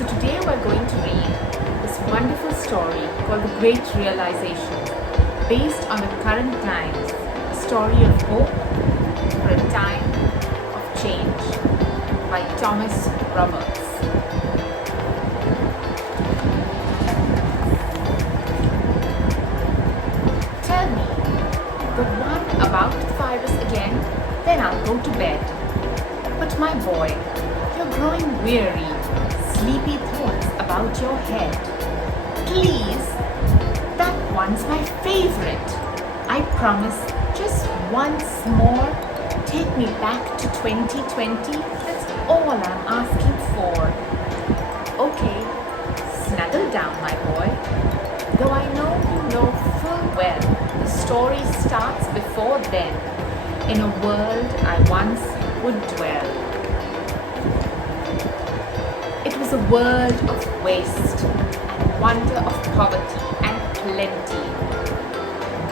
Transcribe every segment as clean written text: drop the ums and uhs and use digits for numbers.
So today we're going to read this wonderful story called The Great Realization, based on the current times, a story of hope for a time of change by Tomos Roberts. Tell me the one about the virus again, then I'll go to bed. But my boy, you're growing weary, sleepy thoughts about your head. Please, that one's my favorite. I promise, just once more, take me back to 2020. That's all I'm asking for. Okay, snuggle down, my boy. Though I know you know full well the story starts before then, in a world I once would dwell. It was a world of waste and wonder of poverty and plenty.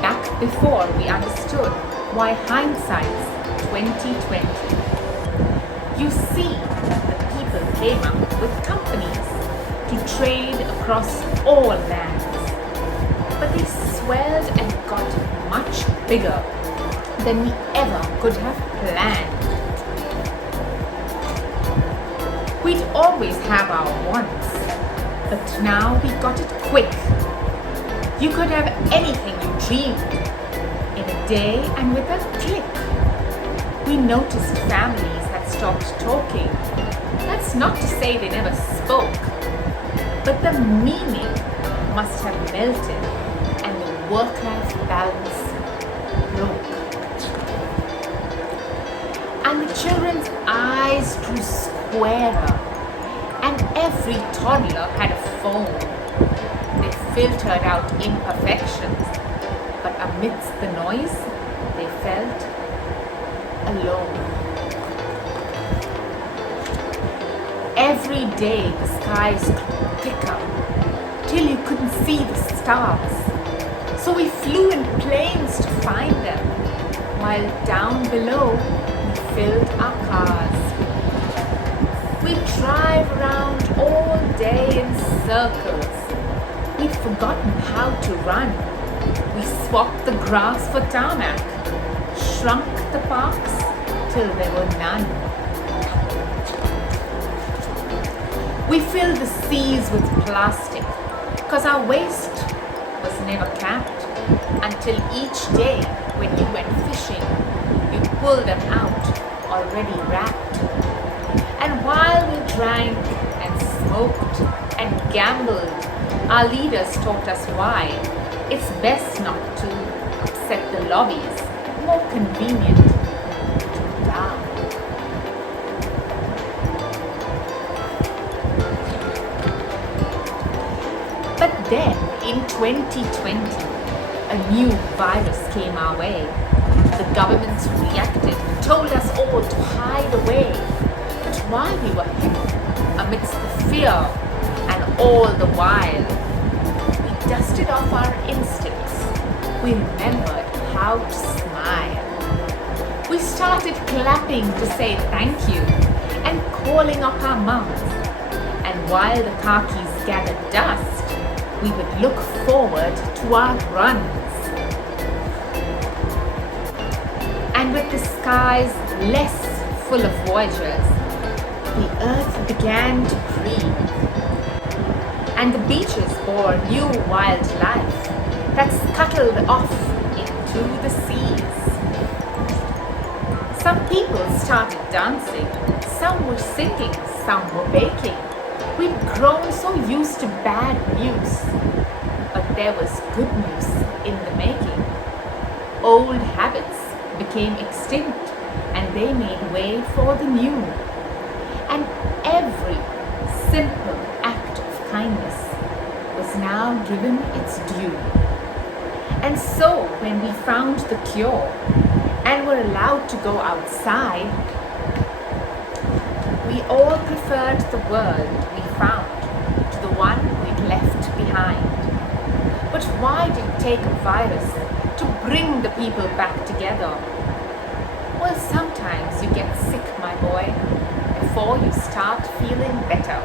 Back before we understood why hindsight's 2020. You see, the people came up with companies to trade across all lands. But they swelled and got much bigger than we ever could have planned. We'd always have our wants, but now we got it quick. You could have anything you dreamed in a day and with a click. We noticed families had stopped talking. That's not to say they never spoke, but the meaning must have melted and the work-life balance broke. And the children's eyes grew squarer, and every toddler had a phone. They filtered out imperfections, but amidst the noise, they felt alone. Every day the skies grew thicker, till you couldn't see the stars. So we flew in planes to find them, while down below we filled our cars. We drive around all day in circles. We'd forgotten how to run. We swapped the grass for tarmac, shrunk the parks till there were none. We filled the seas with plastic, 'cause our waste was never capped, until each day when you went fishing, you pulled them out already wrapped. And while we drank and smoked and gambled, our leaders taught us why it's best not to upset the lobbies, more convenient to die. But then in 2020, a new virus came our way. The governments reacted, told us all to hide away. But while we were hidden amidst the fear and all the while, we dusted off our instincts. We remembered how to smile. We started clapping to say thank you and calling up our mums. And while the khakis gathered dust, we would look forward to our runs. And with the skies less full of voyagers, the earth began to breathe. And the beaches bore new wildlife that scuttled off into the seas. Some people started dancing, some were singing, some were baking. We'd grown so used to bad news, but there was good news in the making. Old habits became extinct, and they made way for the new. And every simple act of kindness was now given its due. And so when we found the cure and were allowed to go outside, we all preferred the world we found to the one we'd left behind. But why did it take a virus to bring the people back together? Well, sometimes you get sick, my boy, before you start feeling better.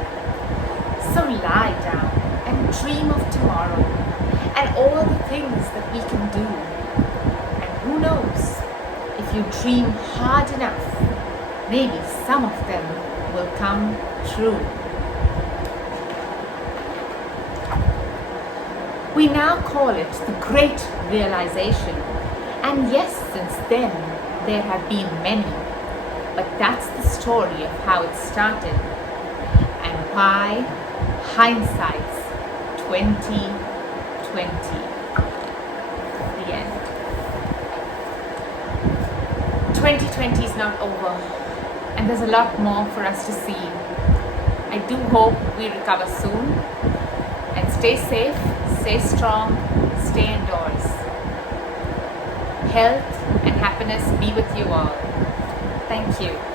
lie down and dream of tomorrow and all the things that we can do. And who knows, if you dream hard enough, maybe some of them will come true. We now call it the Great Realization. And yes, since then, there have been many. But that's the story of how it started and why hindsight's 2020. The end. 2020 is not over, and there's a lot more for us to see. I do hope we recover soon, and stay safe, stay strong, stay indoors. Health and happiness be with you all. Thank you.